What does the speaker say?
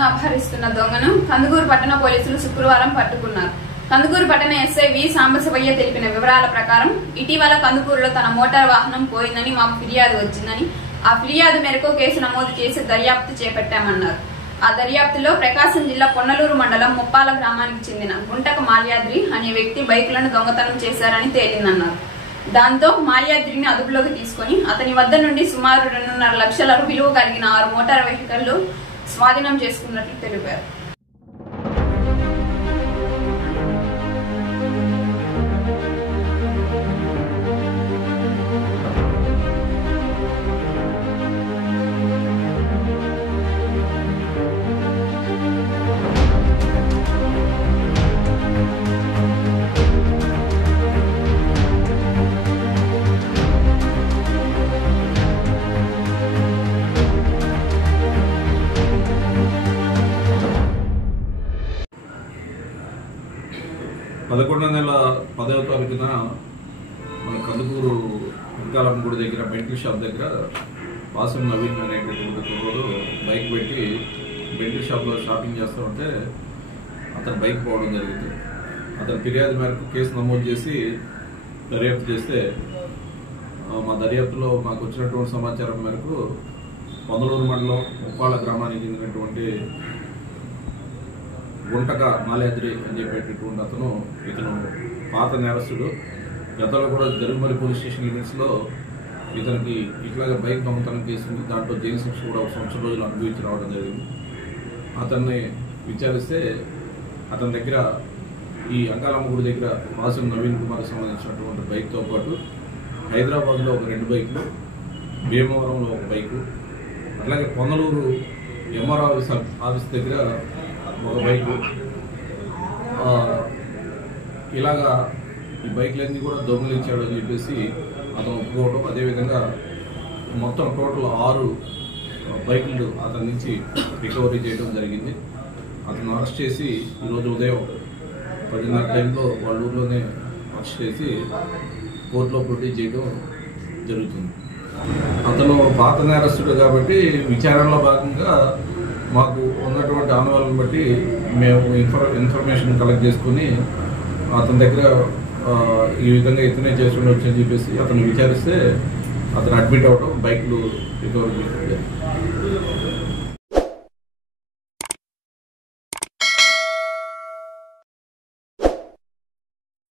బైకులను అపహరిస్తున్న దొంగను కందుకూరు పట్టణ పోలీసులు శుక్రవారం పట్టుకున్నారు. కందుకూరు పట్టణ ఎస్ఐ వి సాంబశివయ్య తెలిపిన వివరాల ప్రకారం ఇటీవల కందుకూరులో తన మోటార్ వాహనం పోయిందని మాకు ఫిర్యాదు వచ్చిందని, ఆ ఫిర్యాదు మేరకు కేసు నమోదు చేసి దర్యాప్తు చేపట్టామన్నారు. ఆ దర్యాప్తులో ప్రకాశం జిల్లా పొన్నలూరు మండలం ముప్పాల గ్రామానికి చెందిన గుంటక మాల్యాద్రి అనే వ్యక్తి బైకులను దొంగతనం చేశారని తేలిందన్నారు. దాంతో మాల్యాద్రిని అదుపులోకి తీసుకుని అతని వద్ద నుండి సుమారు 2.5 లక్షల విలువ కలిగిన 6 మోటార్ వెహికళ్లు స్వాధీనం చేసుకున్నట్లు తెలిపారు. నెల 10వ తారీఖున మన కందుకూరు వెంకాలమ్మ గుడి దగ్గర బెంటిల్ షాప్ దగ్గర వాసం నవీన్ అనేటటువంటి కుర్రోడు బైక్ పెట్టి బెంటిల్ షాప్లో షాపింగ్ చేస్తూ ఉంటే అతను బైక్ పోవడం జరిగింది. అతని ఫిర్యాదు మేరకు కేసు నమోదు చేసి దర్యాప్తు చేస్తే మా దర్యాప్తులో మాకు వచ్చినటువంటి సమాచారం మేరకు పొందలూరు మండలం ముప్పాల గ్రామానికి చెందినటువంటి గుంటక మాల్యాద్రి అని చెప్పేటటువంటి ఇతను పాత నేరస్తుడు. గతంలో కూడా జరుగుమల్లి పోలీస్ స్టేషన్ లిమిట్స్లో ఇతనికి ఇట్లాగే బైక్ దొంగతనం కేసు ఉంది. దాంట్లో జైలు శిక్ష కూడా 1 సంవత్సరం రోజులు అనుభవించి రావడం జరిగింది. అతన్ని విచారిస్తే అతని దగ్గర ఈ అంకాలమ్మ గుడి దగ్గర వాసం నవీన్ కుమార్కి సంబంధించినటువంటి బైక్తో పాటు హైదరాబాద్లో ఒక 2 బైకులు, భీమవరంలో ఒక బైకు, అట్లాగే పొన్నలూరు ఎంఆర్ ఆఫీస్ దగ్గర ఒక బైకు, ఇలాగా ఈ బైక్లన్నీ కూడా దొంగలించాడు అని చెప్పేసి అతను ఒప్పుకోవడం. అదేవిధంగా మొత్తం టోటల్ 6 బైకులు అతని నుంచి రికవరీ చేయడం జరిగింది. అతను అరెస్ట్ చేసి ఈరోజు ఉదయం 10:30 టైంలో వాళ్ళ ఊర్లోనే అరెస్ట్ చేసి కోర్టులో ప్రొడ్యూస్ చేయడం జరుగుతుంది. అతను పాత నేరస్తుడు కాబట్టి విచారణలో భాగంగా మాకు ఉన్నటువంటి ఆనవాళ్ళను బట్టి మేము ఇన్ఫర్మేషన్ కలెక్ట్ చేసుకుని అతని దగ్గర ఈ విధంగా ఇతనే చేస్తుండొచ్చు అని చెప్పేసి అతను విచారిస్తే అతను అడ్మిట్ అవ్వడం, బైక్లు రికవరీ చేయడం.